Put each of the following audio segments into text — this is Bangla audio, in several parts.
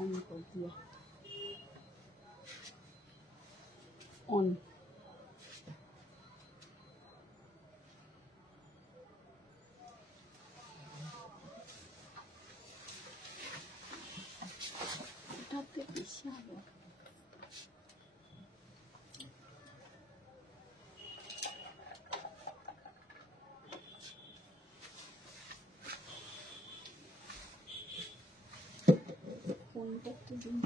ऑन कर दिया ऑन उठाते पीछे आ गया फोन करते दिन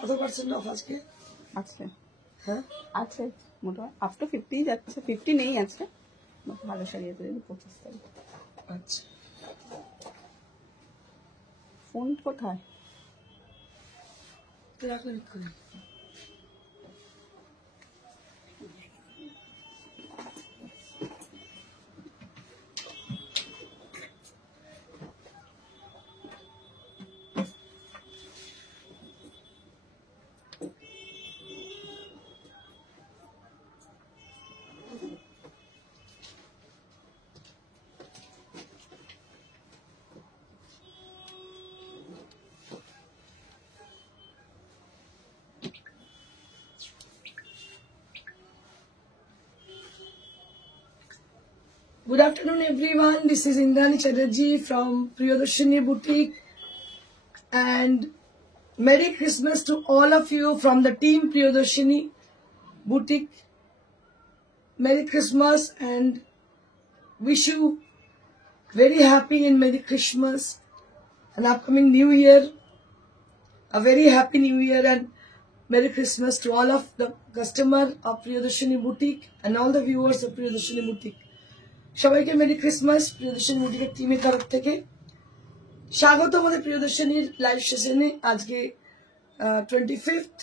কত পার্সেন্ট অফ আজকে আছে হ্যাঁ আছে মোটামুটি আপ টু 50 যাচ্ছে 50 নেই আছে ভালো শাড়ি আছে 25 তারিখ আচ্ছা ফোন কোথায় রাখলে এক্ষুনি Good afternoon, everyone. This is Indrani Chatterjee from Priyadarshini Boutique, and Merry Christmas to all of you from the team Priyadarshini Boutique. Merry Christmas and wish you very happy and Merry Christmas, an upcoming New Year, a very happy New Year and Merry Christmas to all of the customer of Priyadarshini Boutique and all the viewers of Priyadarshini Boutique. সবাইকে মেরি ক্রিসমাস প্রিয়দর্শনী বুটিকের টিমের তরফ থেকে স্বাগত আমাদের প্রিয়দর্শনীর লাইভ সেশনে আজকে 25th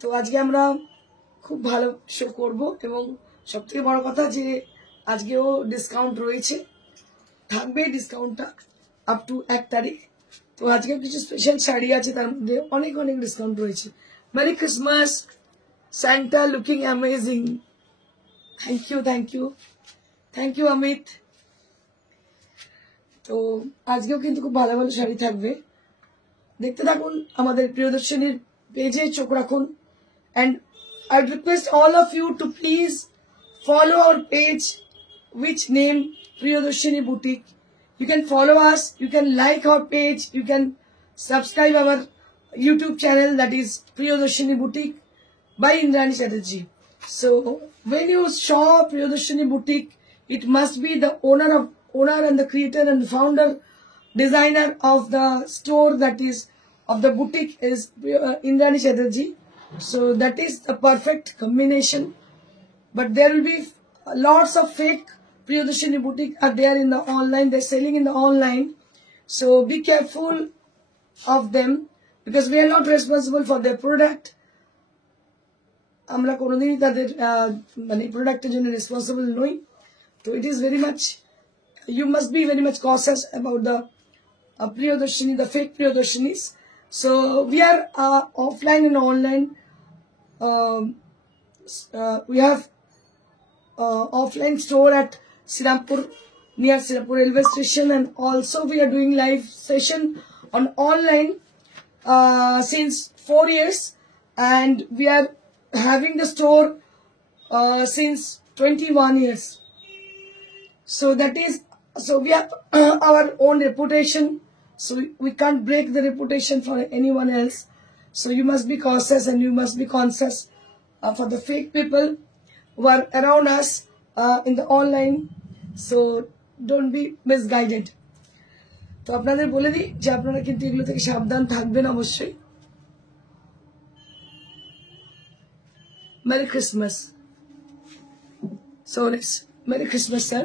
তো আজকে আমরা খুব ভালো শো করব এবং সবথেকে বড় কথা যে আজকেও ডিসকাউন্ট রয়েছে থাকবে ডিসকাউন্টটা আপ টু 1 তারিখ তো আজকে কিছু স্পেশাল শাড়ি আছে তার মধ্যে অনেক অনেক ডিসকাউন্ট রয়েছে merry Christmas Santa looking amazing thank you Amit তো আজকেও কিন্তু খুব ভালো ভালো শাড়ি থাকবে দেখতে থাকুন আমাদের প্রিয়দর্শনীর পেজে চোখ রাখুন and I request all of you to please follow our page which name Priyadarshini Boutique. You can follow us, you can like our page, you can subscribe our YouTube channel that is Priyadarshini Boutique by Indrani Chatterjee. So when you saw Priyadarshini Boutique, it must be the owner and the creator and the founder, designer of the store that is of the boutique is Indrani Chatterjee. So that is the perfect combination. But there will be lots of fake Priyadarshini Boutique are there in the online. They're selling in the online. So be careful of them because we are not responsible for their product. আমরা কোনোদিনই তাদের মানে প্রোডাক্টের জন্য রেসপন্সিবল নই তো it is very much you must be very much cautious about the Priyadarshini, the fake Priyadarshini's. So we are offline and online. We have offline store at Sirampur, near Sirampur railway station, and also we are doing live session on online since 4 years, and we are having the store since 21 years. So that is, so we have our own reputation, so we can't break the reputation for anyone else. So you must be cautious and you must be conscious for the fake people who are around us in the online. So don't be misguided. তো আপনাদের বলে দিই যে আপনারা কিন্তু এগুলো থেকে সাবধান থাকবেন অবশ্যই Merry Christmas. So let's Merry Christmas, sir.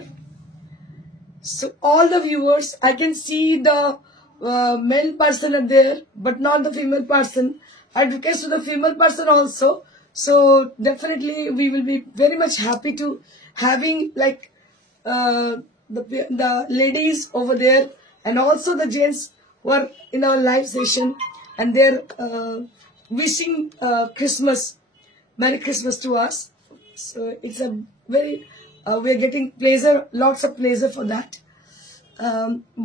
So all the viewers, I can see the male person are there, but not the female person. I request to the female person also. So definitely we will be very much happy to having like the ladies over there and also the gents who are in our live session and they're wishing Christmas, Merry Christmas to us. So it's a very we're getting pleasure, lots of pleasure for that.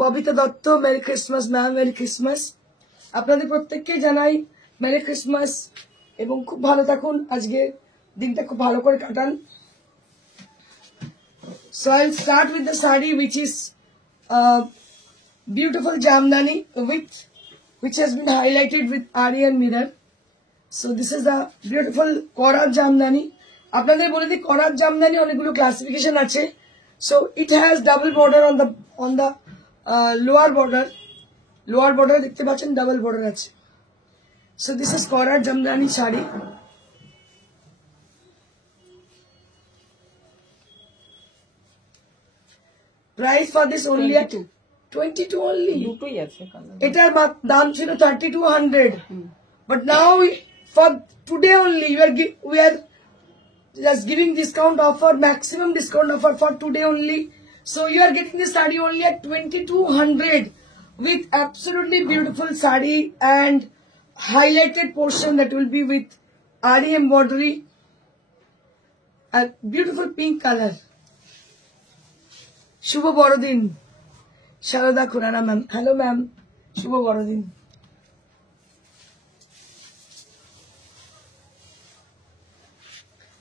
Bobita Dotto, Merry Christmas ma'am, Merry Christmas. আপনাদের প্রত্যেককে জানাই মেরি ক্রিসমাস এবং খুব ভালো থাকুন, আজকে দিনটা খুব ভালো করে কাটান। So I'll start with the sari which is beautiful jamdani which has been highlighted with Ari and mirror. So this is the beautiful korat jamdani. আপনাদের বলে দিই korat jamdani অনেকগুলো ক্লাসিফিকেশন আছে। So it has double border on the lower border দেখতে পাচ্ছেন ডাবল বর্ডার আছে। So this is korat jamdani shari. Price for this only at 22 only. দুটোই আছে কালার। এটার দাম ছিল 3200 but now for today only we are just giving discount offer, maximum discount offer for today only. So you are getting this saree only at 2200 with absolutely beautiful saree and highlighted portion that will be with Ari embroidery and beautiful pink color. শুভ বড়দিন Sharda Khurana ma'am. Hello ma'am, শুভ বড়দিন।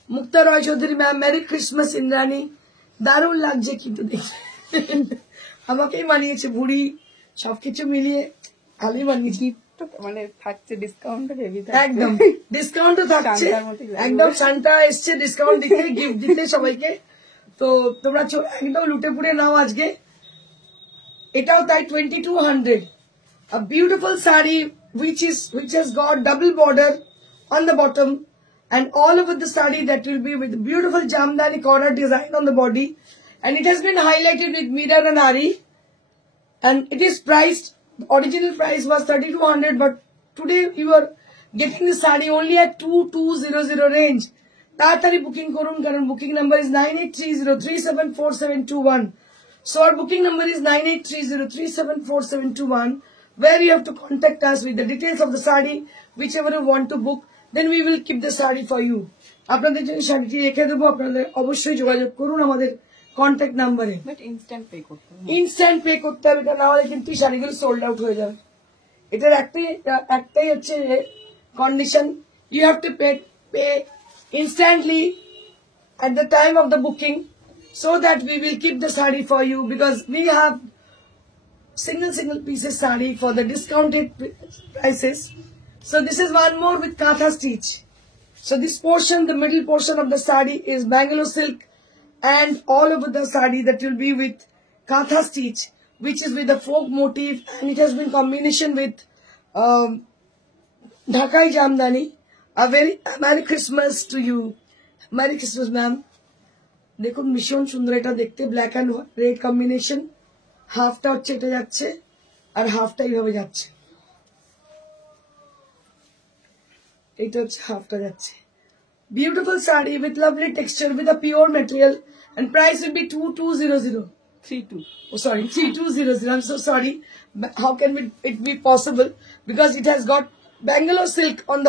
Mukta Roy Chowdhury ma'am, merry Christmas Indrani. দারুণ লাগছে কিন্তু দেখতে, আমাকেই মানিয়েছে, বুড়ি সবকিছু মিলিয়ে ভালোই মানিয়েছি। মানে থাকছে ডিসকাউন্ট হেভি, একদম ডিসকাউন্টও থাকছে, একদম সান্তা এসছে ডিসকাউন্ট দিতে, গিফট দিতে সবাইকে। তো তোমরা একদম লুটে পুড়ে নাও আজকে। এটাও তাই 2200, a beautiful saree which has got double border on the bottom and all over the saree that will be with beautiful jamdani korat design on the body, and it has been highlighted with mirror and Ari, and it is priced, the original price was 3200 but today you are getting the saree only at 2200 range. তাড়াতাড়ি বুকিং করুন কারণ booking number is 9830374721. So our booking number is 9830374721, where you have to contact us with the details of the saree whichever you want to book, then we will keep the saree for you. আপনাদের জন্য শাড়িটি রেখে দেবো, আপনাদের অবশ্যই যোগাযোগ করুন আমাদের কন্ট্যাক্ট নাম্বারে। বাট ইনস্ট্যান্ট পে করতে হবে, ইনস্ট্যান্ট পে করতে হবে, এটা না হলে কিন্তু শাড়িগুলো সোল্ড আউট হয়ে যাবে। এটার একটাই হচ্ছে condition, you have to pay instantly at the time of the booking so that we will keep the saree for you, because we have single pieces saree for the discounted prices. So this is one more with katha stitch. So this portion, the middle portion of the saree is Bangalore silk, and all over the saree that will be with katha stitch, which is with the folk motif, and it has been combination with Dhakai Jamdani. A very Merry Christmas to you. Merry Christmas ma'am. দেখুন ভীষণ সুন্দর এটা দেখতে, ব্ল্যাক অ্যান্ড রেড কম্বিনেশন। হাফটা হচ্ছে এটা যাচ্ছে আর হাফটা এইভাবে যাচ্ছে, এটা হচ্ছে হাফটা যাচ্ছে। Beautiful sari with lovely texture with a pure material, and price will be 2200. 32. Oh sorry, 3200. I'm so sorry. How can it be possible? Because it has got Bangalore silk on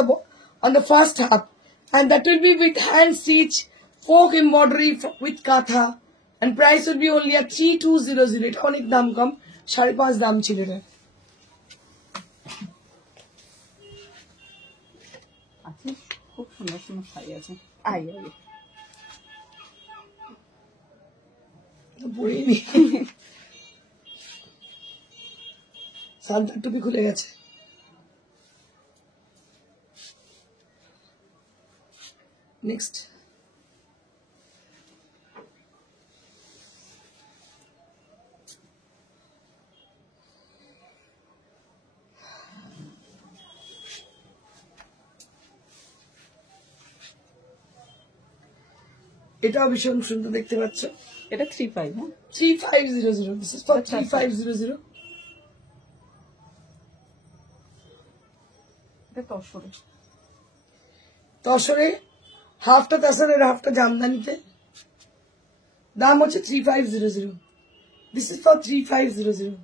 the first half, and that will be with hand stitch folk embroidery with katha, and price will be only at 3200. এটা অনেক দাম কম, 5.5 দাম ছিল এটা। আছে খুব সুন্দর সুন্দর শাড়ি আছে। আই পড়িনি, সান্তার টুপি খুলে গেছে। Next. এটাও ভীষণ সুন্দর দেখতে পাচ্ছ, এটা 35, হ্যাঁ 3500. This is for 3500. এটা তসরে, তসরে হাফটা তসরের হাফটা জামদানিতে, দাম হচ্ছে 3500. This is for 3500.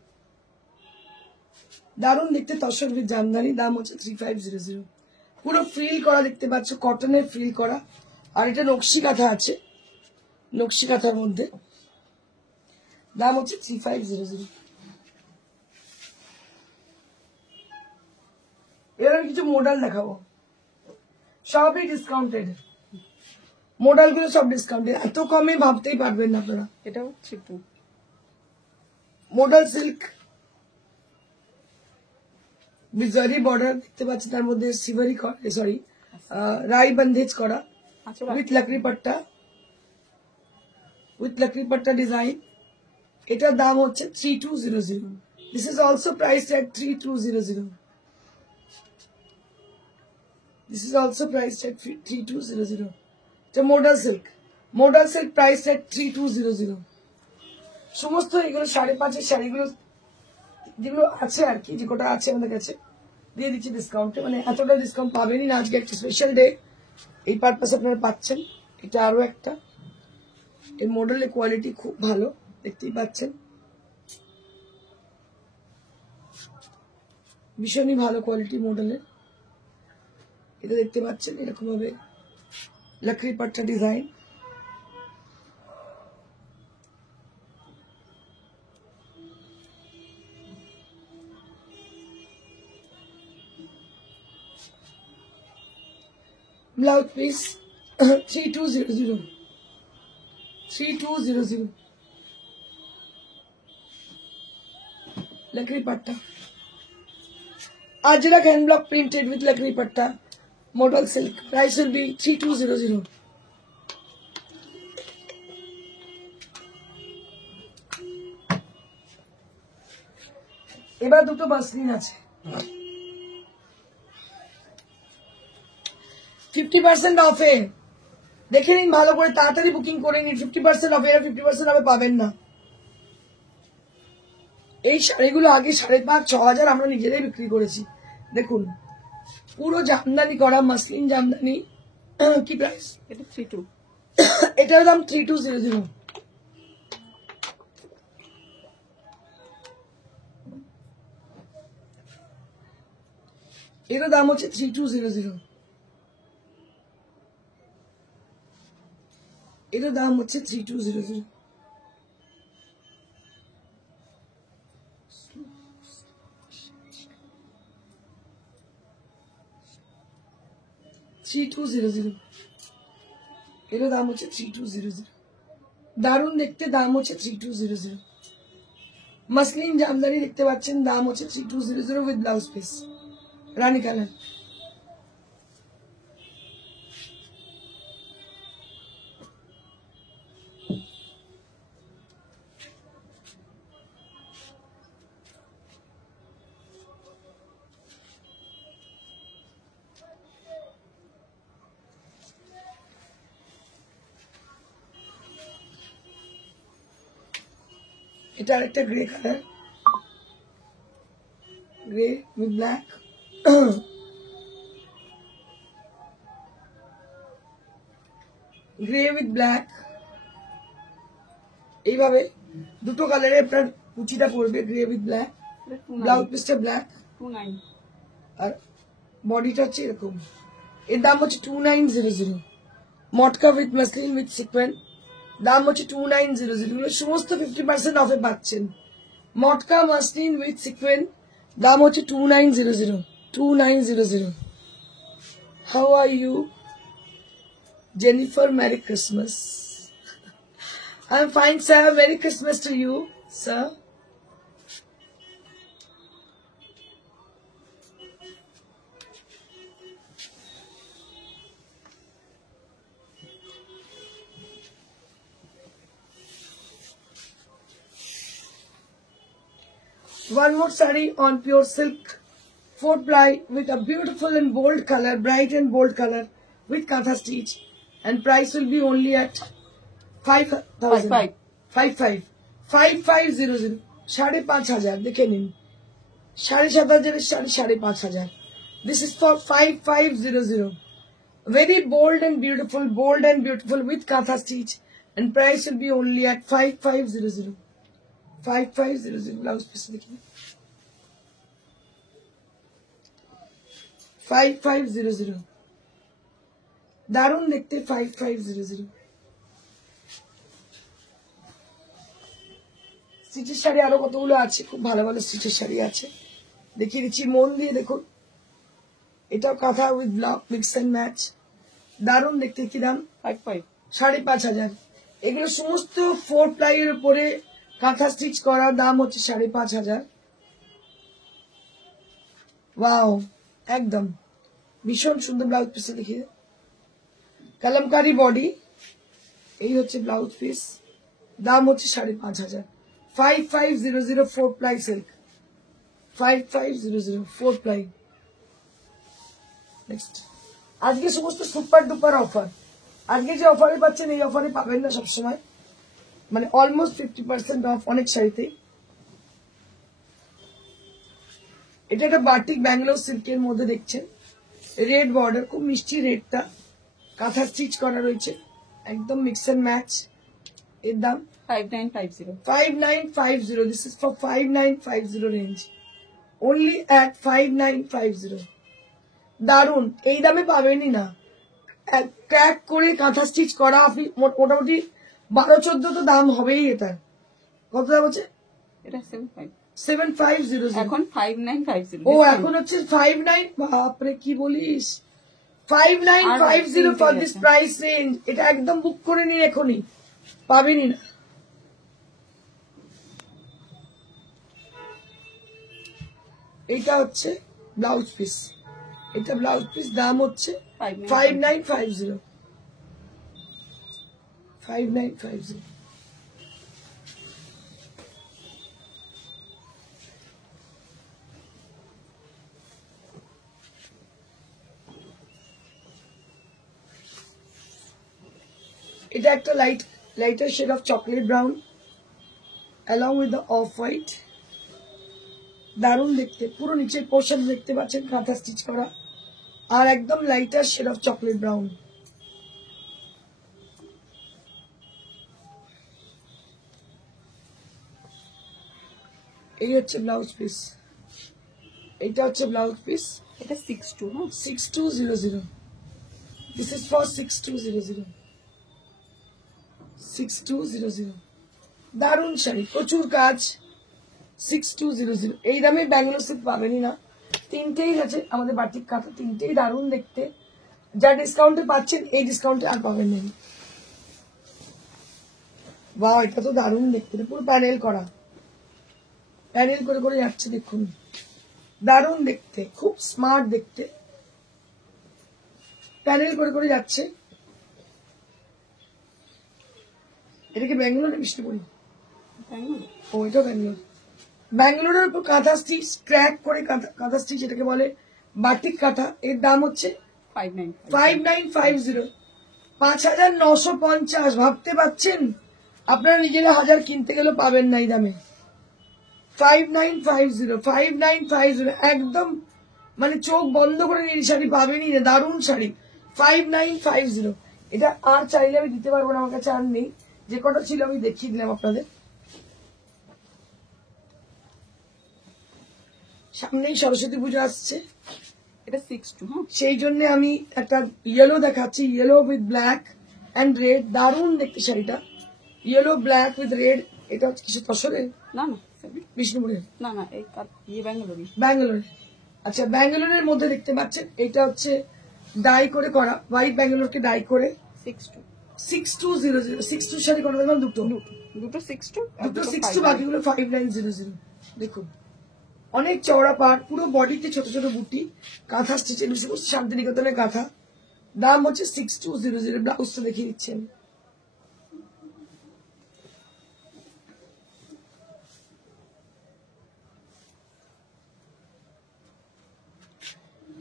দারুণ দেখতে তসর উইথ জামদানি, দাম হচ্ছে 3500। পুরো ফ্রিল করা দেখতে পাচ্ছ, কটনের ফ্রিল করা, আর এটা নকশি কাঁথা আছে, নকশি কাঁথার মধ্যে, দাম হচ্ছে 3500। এবার আমি কিছু মডেল দেখাবো, সবই ডিসকাউন্টেড, মডেল গুলো সব ডিসকাউন্টেড, এত কমে ভাবতেই পারবেন না আপনারা। এটাও 3-2 মডেল সিল্ক বিজারি বর্ডার দেখতে পাচ্ছেন, তার মধ্যে সিভারি সরি রাই বন্ধেজ করা আচ্ছা উইথ লাকড়ি পাট্টা, উইথ লাকড়ি পাট্টা ডিজাইন। এটার দাম হচ্ছে 3200। This is also price at 3200। This is also price at 3200। এটা model silk, model silk price at 3200। সমস্ত এগুলো 5.5 শাড়িগুলো যেগুলো আছে আর কি, যে কটা আছে আমাদের কাছে দিয়ে দিচ্ছি ডিসকাউন্টে, মানে এতটা ডিসকাউন্ট পাবেনই না, আজকে একটা স্পেশাল ডে, এই পারপাস আপনারা পাচ্ছেন। এটা আরো একটা, এই মডেলের কোয়ালিটি খুব ভালো, দেখতেই পাচ্ছেন, ভীষণই ভালো কোয়ালিটি মডেলের। এটা দেখতে পাচ্ছেন এরকম ভাবে লাকড়ি পাট্টা ডিজাইন, ব্লাউজ পিস 3200, 3200 लकड़ी पट्टा, Ajrak hand block printed with लकड़ी पट्टा, model silk, price will be 3200। এবার দুটো মাসলিন আছে 50% অফে, দেখে নিন ভালো করে, তাড়াতাড়ি বুকিং করে নিন, 50% অফে, 50% অফে পাবেন না। এই শাড়িগুলো আগে 5,500-6,000 আমরা নিজেরাই বিক্রি করেছি। দেখুন পুরো জামদানি করা, মাসলিন জামদানি। কি প্রাইস? এটা 3-2 এটার দাম 3200। এটার দাম হচ্ছে 3200। এটার দাম হচ্ছে 3200। এটার দাম হচ্ছে 3200, দারুণ দেখতে, দাম হচ্ছে 3200। মাসলিন জামদানি দেখতে পাচ্ছেন, দাম হচ্ছে 3200 with blouse piece, Rani colour. এটা আরেকটা grey colour, grey with black, grey with black, এইভাবে দুটো কালারে আপনার কুচিটা পড়বে, গ্রে উইথ ব্ল্যাক, ব্লাউজ পিসটা ব্ল্যাক, 29 আর বডিটা হচ্ছে এরকম। এর দাম হচ্ছে 2900। মটকা উইথ মাসলিন উইথ সিকোয়েন্স, দাম হচ্ছে 2900। এগুলো সমস্ত 50% অফে পাচ্ছেন। মটকা মাসলিন উইথ সিকোয়েন্স, দাম হচ্ছে 2900, 2900। How are you Jennifer? Merry Christmas. I am fine sir, merry Christmas to you sir. One more saree on pure silk, 4-ply with a beautiful and bold color, bright and bold color with katha stitch, and price will be only at 5,000. 5500, 5,500 দেখে নিন, 7,500 5,500। This is for 5,500. Very bold and beautiful with katha stitch, and price will be only at 5,500. 5,500 blouse piece দেখুন। 5500 দারুণ দেখতে 5500 স্টিচের শাড়ি আরো কতগুলো আছে, খুব ভালো ভালো স্টিচের শাড়ি আছে, দেখিয়ে দিচ্ছি মন দিয়ে দেখুন। এটাও kantha with blouse mix and match, দারুণ দেখতে। কি দাম? 55 5,500। এগুলো সমস্ত 4 প্লাই এর উপরে কাঁথা স্টিচ করা, দাম হচ্ছে 5,500। ওয়াও, একদম ভীষণ সুন্দর ব্লাউজ পিসে দেখিয়ে, কালামকারি বডি, এই হচ্ছে ব্লাউজ পিস, দাম হচ্ছে 5,500। 5500 4 প্লাই সিল্ক, 5500 4 প্লাই। নেক্সট, আজকে সমস্ত সুপার ডুপার অফার, আজকে যে অফারে পাচ্ছেন এই অফারে পাবেন না সবসময়, মানে অলমোস্ট 50% অফ অনেক শাড়িতে। এটা একটা বাটিক ব্যাঙ্গালোর সিল্কের মধ্যে দেখছেন, রেড বর্ডার, খুব মিষ্টি রেডটা, কাঁথা স্টিচ করা রয়েছে, একদম মিক্স এন্ড ম্যাচ। এর দাম 5950 5950। This is for 5950 range, only at 5950। দারুন, এই দামে পাবেনই না। ক্র্যাক করে কাঁথা স্টিচ করা, আপনি মোটামুটি 12-14 তো দাম হবেই। এটা কত দাম হচ্ছে? এটা 75 7500। এখন 5950 ও এখন হচ্ছে 59। বাপরে কি বলিস, 5950 ফর দিস প্রাইস রেঞ্জ। এটা একদম বুক করে নিন, এখনই পাবেনই না। এটা হচ্ছে ব্লাউজ পিস, এটা ব্লাউজ পিস, দাম হচ্ছে 5950। 5950। এটা একটা lighter shade of chocolate brown along with the off white, দারুণ দেখতে। পুরো নিচের পোর্শন দেখতে পাচ্ছেন কাঁথা স্টিচ করা, আর একদম lighter shade of chocolate brown. এই হচ্ছে ব্লাউজ পিস, এইটা হচ্ছে ব্লাউজ পিস। এটা 62 হ্যাঁ 6200। This is for 6200। 6200, দারুণ শাড়ি, প্রচুর কাজ। 6200 এই দামে ব্যাঙ্গালোর সিল্ক পাবেনই না। তিনটেই আছে আমাদের বাটিক কাঁথা, তিনটেই দারুণ দেখতে। যা ডিসকাউন্টে পাচ্ছেন এই ডিসকাউন্টে আর পাবেন না। বাহ, এটা তো দারুণ দেখতে, পুরো প্যানেল করা, প্যানেল করে করে যাচ্ছে দেখুন, দারুণ দেখতে, খুব স্মার্ট দেখতে, প্যানেল করে করে যাচ্ছে। এটা কি ব্যাঙ্গালোর না বিষ্ণুপুরি? ও, এটা ব্যাঙ্গালোর। ব্যাঙ্গালোরের উপর কাঁথা স্টিচ, ক্র্যাক করে কাঁথা স্টিচ, এটাকে বলে বাটিক কাঁথা। এর দাম হচ্ছে 5950। 5950। ভাবতে পারছেন? আপনারা নিজেরা 1000 কিনতে গেলেও পাবেন না এই দামে। 5950, 5950, একদম মানে চোখ বন্ধ করে নিয়ে শাড়ি পাবেনই না, দারুণ শাড়ি। 5950। এটা আর চাইলে আমি দিতে পারবো না, আমার কাছে আর নেই, যে কটা ছিল আমি দেখিয়ে দিলাম আপনাদের। সামনেই সরস্বতী পুজো আসছে, এটা 62 হ্যাঁ সেই জন্য আমি একটা ইয়েলো দেখাচ্ছি, yellow with black and red, দারুণ দেখতে শাড়িটা, ইয়েলো ব্ল্যাক উইথ রেড। এটা হচ্ছে কিছু তসরের না না বিষ্ণুপুরের, না না এই ব্যাঙ্গালোর। ব্যাঙ্গালোরের। আচ্ছা, ব্যাঙ্গালোরের মধ্যে দেখতে পাচ্ছেন, এটা হচ্ছে ডাই করে করা, হোয়াইট ব্যাঙ্গালোরকে ডাই করে। 62 6200। 62 শাড়ি কত দেখলাম? দুটো 62 দুটো 62, বাকিগুলো 5900। দেখুন, অনেক চওড়া পাড়, পুরো বডিতে ছোট ছোট বুটি, কাঁথা স্টিচের, শান্তিনিকেতনের কাঁথা, দাম হচ্ছে 6200। ব্লাউজটা দেখিয়ে দিচ্ছেন,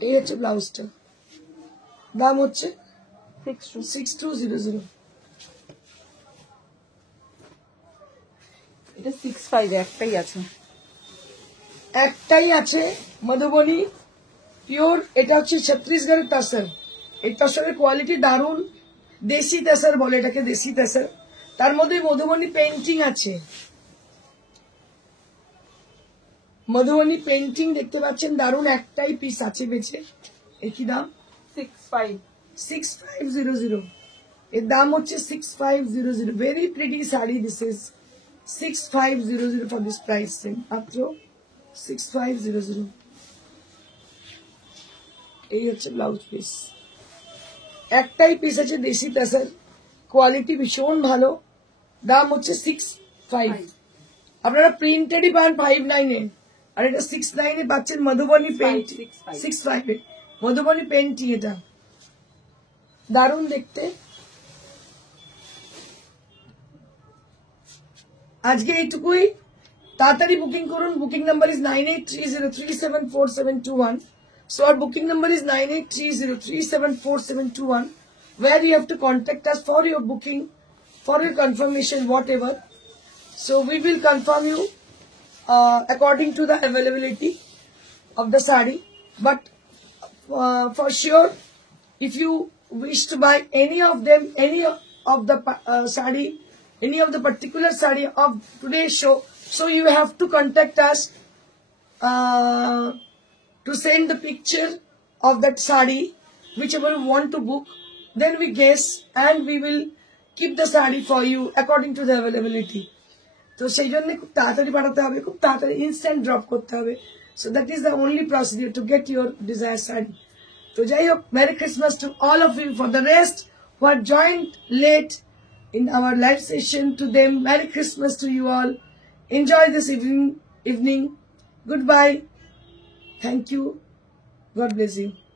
এই হচ্ছে ব্লাউজটা, দাম হচ্ছে 6200। এটা 65 একটাই আছে। একটাই আছে মধুবনী পিওর, এটা হচ্ছে ছত্তিশগড়ের তাসর। এই তাসরের কোয়ালিটি দারুণ, দেশি তাসর বলে এটাকে, দেশি তাসর। তার মধ্যে মধুবনী পেন্টিং আছে, মধুবনী পেন্টিং দেখতে পাচ্ছেন, দারুণ। একটাই পিস আছে বেঁচে, এর কি দাম? 65 6500 এর দাম হচ্ছে 6500 very pretty sari this is 6500 for this price মাত্র 6500 এই হচ্ছে ব্লাউজ পিস একটাই পিস আছে দেশি তাসার কোয়ালিটি ভীষণ ভালো দাম হচ্ছে 65 আপনারা প্রিন্টেডই পান 59 এ আর এটা 69 এ পাচ্ছেন মধুবনী পেন্ট 65 এ মধুবনী পেন্টি এটা দারুণ দেখতে আজকে এইটুকুই তাড়াতাড়ি বুকিং করুন booking number is 9830374721 so our booking number is 9830374721 where you have to contact us for your booking for your confirmation whatever so we will confirm you according to the availability of the sari but for sure if you wish to buy any of them any of the sari any of the particular sari of today's show so you have to contact us to send the picture of that sari whichever you want to book then we guess and we will keep the sari for you according to the availability তো সেই জন্য খুব তাড়াতাড়ি পাঠাতে হবে খুব তাড়াতাড়ি ইনস্ট্যান্ট ড্রপ করতে হবে so that is the only procedure to get your desire sari তো যাই হোক merry Christmas to all of you for the rest who are joint late in our live session to them Merry Christmas to you all enjoy this evening goodbye thank you God bless you